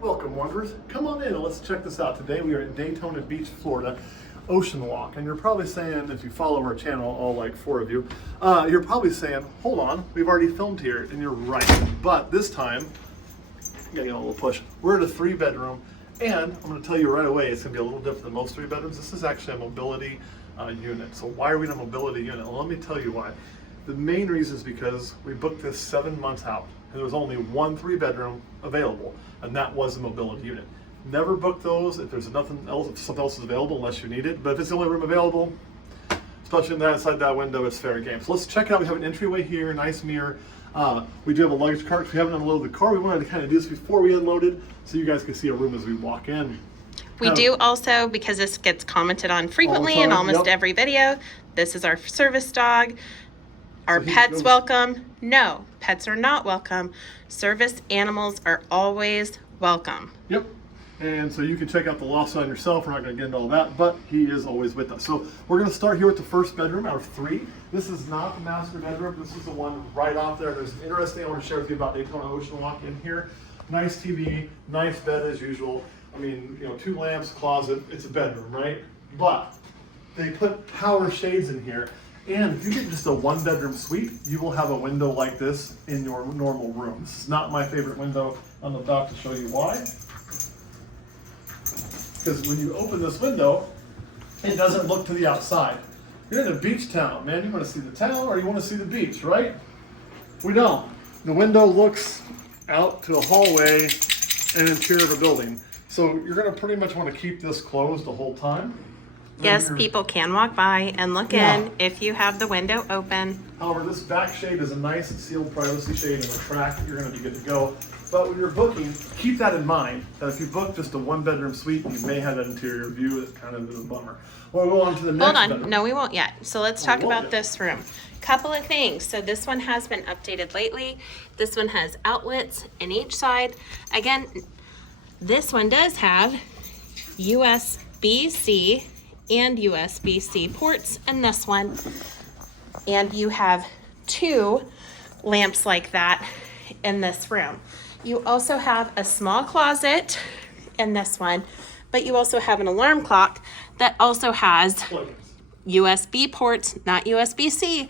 Welcome, wanderers. Come on in and let's check this out. Today we are at Daytona Beach, Florida, Ocean Walk. And you're probably saying, if you follow our channel, all like 4 of you, you're probably saying, hold on, we've already filmed here, and you're right. But this time, getting a little push, we're at a 3-bedroom, and I'm going to tell you right away, it's going to be a little different than most 3-bedrooms. This is actually a mobility unit. So why are we in a mobility unit? Well, let me tell you why. The main reason is because we booked this 7 months out, and there was only one 3-bedroom available, and that was a mobility unit. Never book those if there's nothing else, if something else is available unless you need it. But if it's the only room available, especially inside that window, it's fair game. So let's check it out. We have an entryway here, nice mirror. We do have a luggage cart. We haven't unloaded the car. We wanted to kind of do this before we unloaded, so you guys can see a room as we walk in. We do also, because this gets commented on frequently in almost every video, this is our service dog. Are pets welcome? No, pets are not welcome. Service animals are always welcome. Yep. And so you can check out the loft sign yourself. We're not going to get into all that, but he is always with us. So we're going to start here with the first bedroom out of 3. This is not the master bedroom. This is the one right off there. There's an interesting thing I want to share with you about Daytona Ocean Walk in here. Nice TV, nice bed as usual. I mean, 2 lamps, closet. It's a bedroom, right? But they put power shades in here. And if you get just a 1-bedroom suite, you will have a window like this in your normal room. This is not my favorite window. I'm about to show you why. Because when you open this window, it doesn't look to the outside. You're in a beach town, man. You want to see the town or you want to see the beach, right? We don't. The window looks out to a hallway and interior of a building. So you're going to pretty much want to keep this closed the whole time. Yes, people can walk by and look in if you have the window open. However, this back shade is a nice sealed privacy shade and a track. You're going to be good to go. But when you're booking, keep that in mind, that if you book just a 1-bedroom suite, you may have that interior view that's kind of a bummer. We'll go on to the next bedroom. No, we won't yet. So let's talk about this room. Couple of things. So this one has been updated lately. This one has outlets in each side. Again, this one does have USB-C and USB-C ports in this one. And you have 2 lamps like that in this room. You also have a small closet in this one, but you also have an alarm clock that also has USB ports, not USB-C.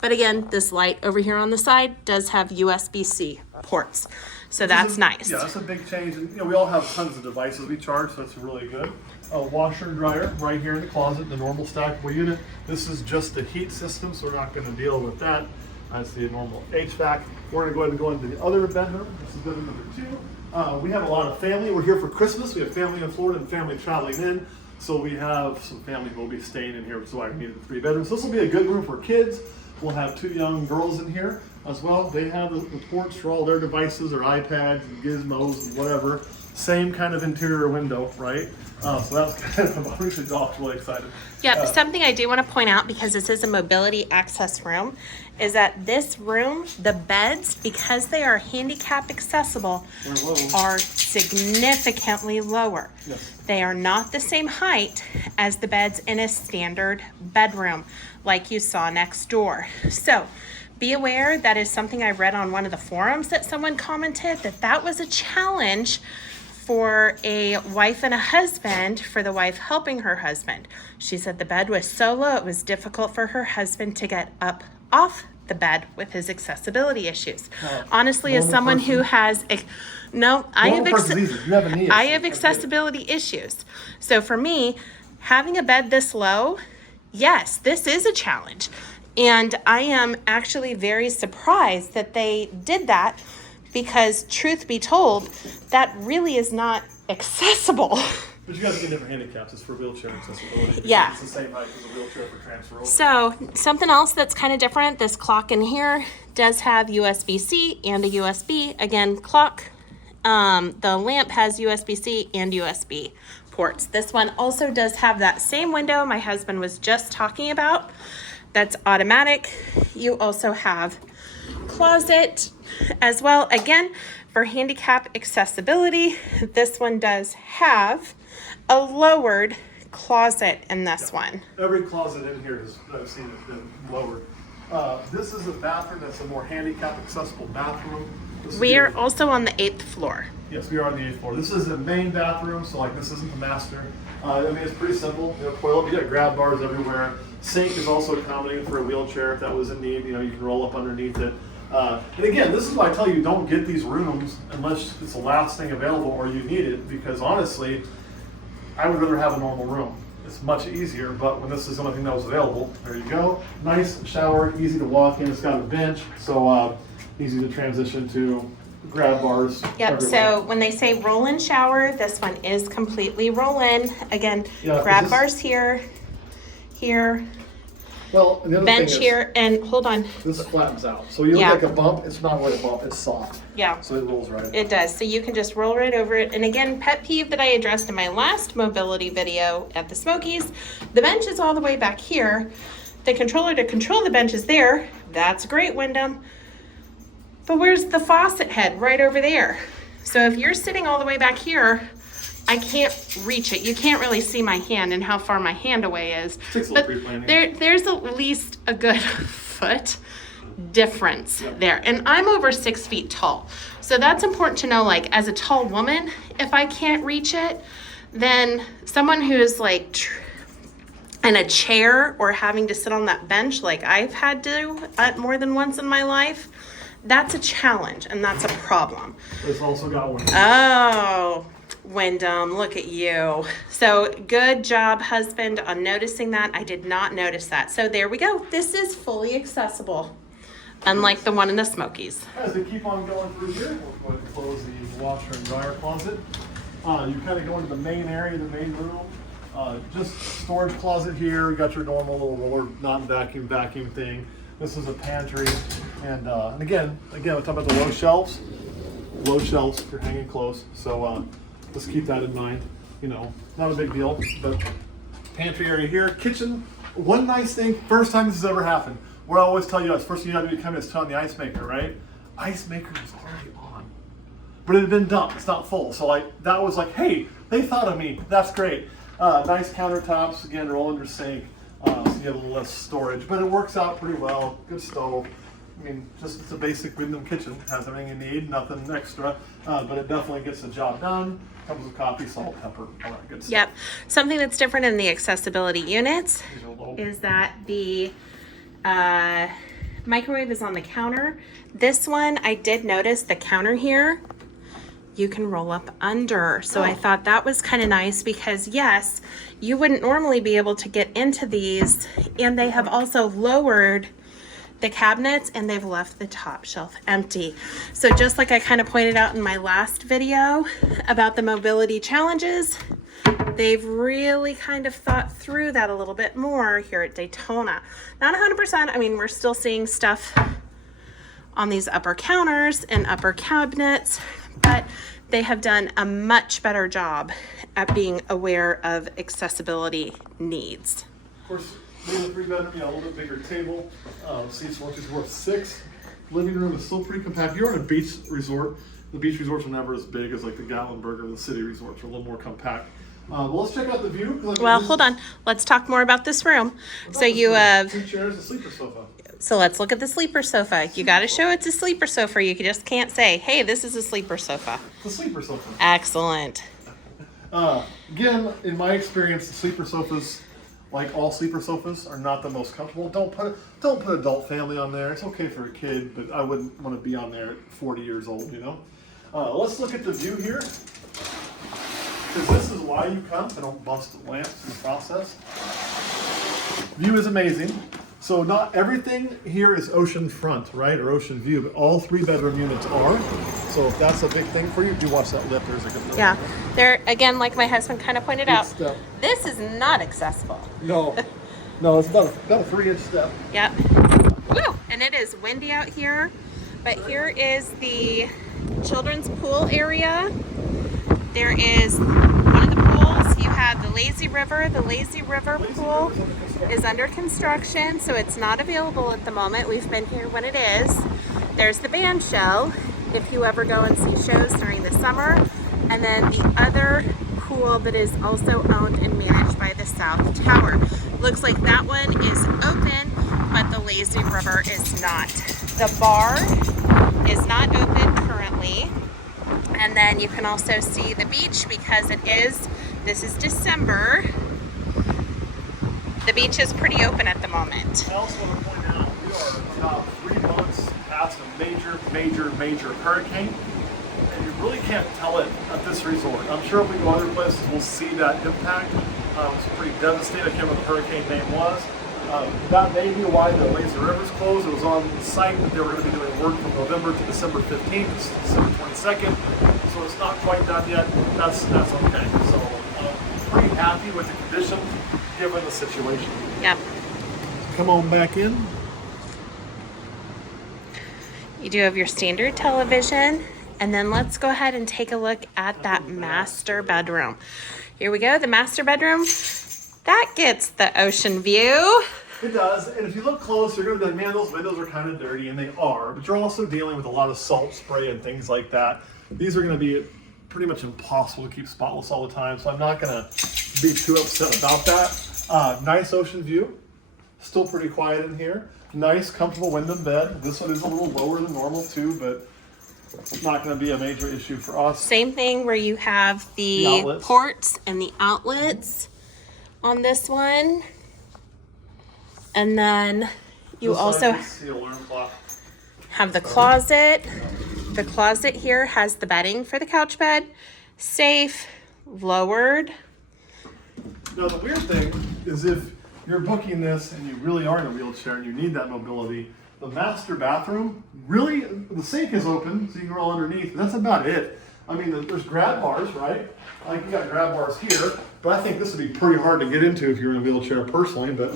But again, this light over here on the side does have USB-C ports. So that's nice. Yeah, that's a big change. And, we all have tons of devices we charge, so that's really good. A washer and dryer right here in the closet, the normal stackable unit. This is just the heat system, so we're not going to deal with that. That's the normal HVAC. We're going to go ahead and go into the other bedroom. This is bedroom number 2. We have a lot of family. We're here for Christmas. We have family in Florida and family traveling in. So we have some family who will be staying in here, so I needed the 3 bedrooms. So this will be a good room for kids. We'll have 2 young girls in here as well. They have the ports for all their devices, their iPads and gizmos and whatever. Same kind of interior window, right? So that's kind of, obviously the dog's really excited. Yep, something I do want to point out, because this is a mobility access room, is that this room, the beds, because they are handicap accessible, are significantly lower. Yes. They are not the same height as the beds in a standard bedroom like you saw next door. So be aware, that is something I read on one of the forums that someone commented that was a challenge for a wife and a husband, for the wife helping her husband. She said the bed was so low, it was difficult for her husband to get up off the bed with his accessibility issues. Honestly, as someone who has, I have accessibility issues. So for me, having a bed this low, yes, this is a challenge. And I am actually very surprised that they did that, because truth be told, that really is not accessible. But you guys get different handicaps. It's for wheelchair accessibility. Yeah. It's the same height as a wheelchair for transfer over. So something else that's kind of different, this clock in here does have USB-C and a USB. Again, clock. The lamp has USB-C and USB ports. This one also does have that same window my husband was just talking about. That's automatic. You also have closet as well. Again, for handicap accessibility, this one does have a lowered closet in this one. Every closet in here I've seen has been lowered. This is a bathroom that's a more handicap accessible bathroom. We are also on the 8th floor. Yes, we are on the 8th floor. This is the main bathroom, so like this isn't the master. I mean, it's pretty simple. You know, toilet, you got grab bars everywhere. Sink is also accommodating for a wheelchair if that was in need. You know, you can roll up underneath it. And again, this is why I tell you don't get these rooms unless it's the last thing available or you need it, because honestly, I would rather have a normal room. It's much easier, but when this is the only thing that was available, there you go. Nice shower, easy to walk in. It's got a bench, so easy to transition to. Grab bars. Yep, everywhere. so when they say roll-in shower, this one is completely roll-in. Again, Yeah, grab this- bars here, here, Well, the other bench thing is, here, and hold on. this flattens out. So you look Yeah. like a bump, it's not really a bump, it's soft. Yeah. So it rolls right. It does. So you can just roll right over it. And again, pet peeve that I addressed in my last mobility video at the Smokies, the bench is all the way back here. The controller to control the bench is there. That's great, Wyndham. But where's the faucet head? Right over there. So if you're sitting all the way back here, I can't reach it. You can't really see my hand and how far my hand away is. Takes a But little pre-planning. there's at least a good foot difference Yep. there. And I'm over 6 feet tall. So that's important to know, like as a tall woman, if I can't reach it, then someone who's like in a chair or having to sit on that bench like I've had to more than once in my life, that's a challenge and that's a problem. It's also got one. Oh, Wyndham, look at you. So good job, husband, on noticing that. I did not notice that. So there we go. This is fully accessible, unlike the one in the Smokies. As we keep on going through here, we'll go ahead and close the washer and dryer closet. You kind of go into the main area, the main room. Just storage closet here. You got your normal little roller non-vacuum vacuum thing. This is a pantry, and again, we're talking about the low shelves. Low shelves if you're hanging close. So just keep that in mind. You know, not a big deal, but pantry area here, kitchen. One nice thing, first time this has ever happened. What I always tell you is, first thing you have to do come in is turn on the ice maker, right? Ice maker was already on, but it had been dumped. It's not full, so like that was like, hey, they thought of me. That's great. Nice countertops. Again, roll under sink. So you have a little less storage, but it works out pretty well. Good stove. I mean, just it's a basic Wyndham kitchen. Has everything you need, nothing extra, but it definitely gets the job done. Comes with coffee, salt, pepper, all that good stuff. Yep. Something that's different in the accessibility units These are low. is that the microwave is on the counter. This one, I did notice the counter here, you can roll up under. So I thought that was kind of nice because yes, you wouldn't normally be able to get into these, and they have also lowered the cabinets and they've left the top shelf empty. So just like I kind of pointed out in my last video about the mobility challenges, they've really kind of thought through that a little bit more here at Daytona. Not 100%, I mean, we're still seeing stuff on these upper counters and upper cabinets, but they have done a much better job at being aware of accessibility needs. Of course, we have a 3-bedroom, a little bit bigger table. Seats worth 6. Living room is still pretty compact. You're on a beach resort. The beach resorts are never as big as like the Gatlinburg or the city resorts. Are a little more compact. Well, let's check out the view. Well, hold on. Let's talk more about this room. So you have, 2 chairs, a sleeper sofa. so let's look at the sleeper sofa. You got to show it's a sleeper sofa. You just can't say, hey, this is a sleeper sofa. The sleeper sofa. Excellent. Again, in my experience, the sleeper sofas, like all sleeper sofas, are not the most comfortable. Don't put adult family on there. It's okay for a kid, but I wouldn't want to be on there at 40 years old, you know? Let's look at the view here. Because this is why you come, so don't bust lamps in the process. View is amazing. So not everything here is ocean front, right, or ocean view, but all 3-bedroom units are. So if that's a big thing for you, do watch that lip. There's a good Yeah. There, again, like my husband kind of pointed out, step. this is not accessible. No, it's about a 3-inch step. Yep. Woo! And it is windy out here, but here is the children's pool area. There is one of the pools. You have the lazy river. The lazy river pool is under construction, so it's not available at the moment. We've been here when it is. There's the band shell, if you ever go and see shows during the summer. And then the other pool that is also owned and managed by the South Tower. Looks like that one is open, but the lazy river is not. The bar is not open currently. And then you can also see the beach because this is December. The beach is pretty open at the moment. I also want to point out we are about 3 months past a major hurricane, and you really can't tell it at this resort. I'm sure if we go other places, we'll see that impact. It's pretty devastating. I can't remember what the hurricane name was. That may be why the lazy river's closed. It was on the site that they were going to be doing work from November to December 15th, December 22nd. So it's not quite done yet. That's okay. So pretty happy with the condition given the situation. Yep. Come on back in. You do have your standard television, and then let's go ahead and take a look at that master bedroom. Here we go, the master bedroom. That gets the ocean view. It does, and if you look close, you're gonna be like, man, those windows are kind of dirty, and they are, but you're also dealing with a lot of salt spray and things like that. These are gonna be pretty much impossible to keep spotless all the time, so I'm not gonna be too upset about that. Nice ocean view, still pretty quiet in here. Nice, comfortable Wyndham bed. This one is a little lower than normal too, but not gonna be a major issue for us. Same thing where you have the outlets. ports and the outlets on this one. And then you This also side, you see alarm clock. have the closet. The closet here has the bedding for the couch bed, safe, lowered. Now the weird thing is if you're booking this and you really are in a wheelchair and you need that mobility, the master bathroom, really, the sink is open so you can roll underneath. That's about it. I mean, there's grab bars, right? Like you got grab bars here, but I think this would be pretty hard to get into if you're in a wheelchair personally, but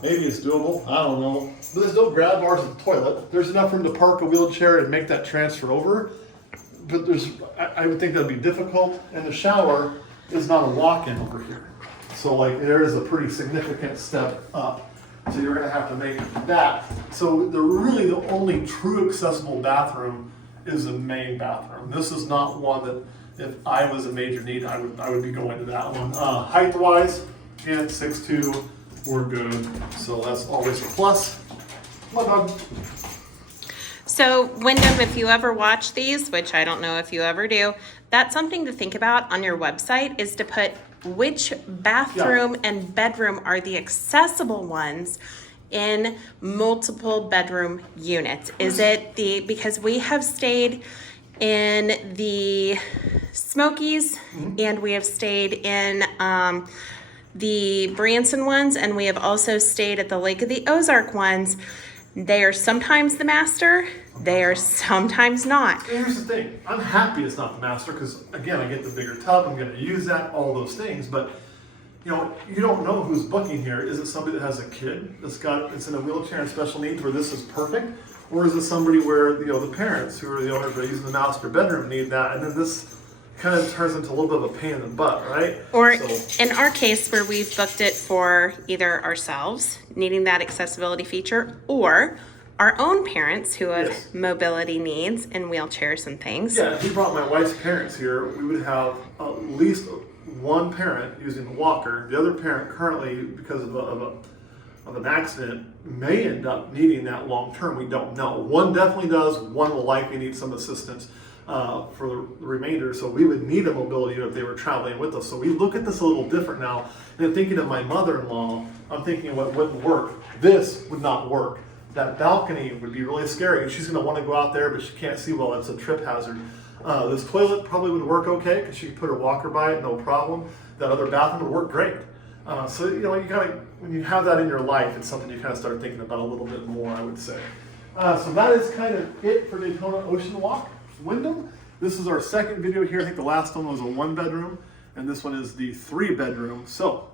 maybe it's doable. I don't know. But there's no grab bars at the toilet. There's enough room to park a wheelchair and make that transfer over, but I would think that'd be difficult. And the shower is not a walk-in over here. So like there is a pretty significant step up. So you're gonna have to make that. So really the only true accessible bathroom is the main bathroom. This is not one that if I was a major need, I would be going to that one. Height-wise, again, 6'2", we're good. So that's always a plus. Come on, dog. So Wyndham, if you ever watch these, which I don't know if you ever do, that's something to think about on your website is to put which bathroom and bedroom are the accessible ones in multiple bedroom units. Is it because we have stayed in the Smokies and we have stayed in the Branson ones, and we have also stayed at the Lake of the Ozark ones. They are sometimes the master, they are sometimes not. And here's the thing, I'm happy it's not the master because again, I get the bigger tub, I'm gonna use that, all those things, but you know, you don't know who's booking here. Is it somebody that has a kid it's in a wheelchair and special needs where this is perfect? Or is it somebody where, you know, the parents who are the owners that are using the master bedroom need that, and then this kind of turns into a little bit of a pain in the butt, right? Or in our case where we've booked it for either ourselves needing that accessibility feature or our own parents who have mobility needs and wheelchairs and things. Yeah, if we brought my wife's parents here, we would have at least one parent using the walker. The other parent currently, because of an accident, may end up needing that long term. We don't know. One definitely does. One will likely need some assistance for the remainder. So we would need a mobility unit if they were traveling with us. So we look at this a little different now. And thinking of my mother-in-law, I'm thinking what wouldn't work. This would not work. That balcony would be really scary. She's going to want to go out there, but she can't see well. It's a trip hazard. This toilet probably would work okay because she could put her walker by it, no problem. That other bathroom would work great. So you know, you gotta, when you have that in your life, it's something you kind of start thinking about a little bit more, I would say. So that is kind of it for Daytona Ocean Walk Wyndham. This is our second video here. I think the last one was a 1-bedroom, and this one is the 3-bedroom. So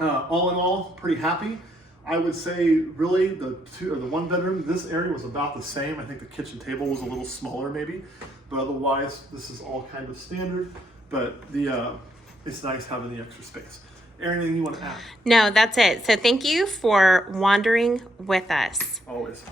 all in all, pretty happy. I would say really the 1-bedroom, this area was about the same. I think the kitchen table was a little smaller maybe, but otherwise this is all kind of standard. But it's nice having the extra space. Erin, anything you want to add? No, that's it. So thank you for wandering with us. Always.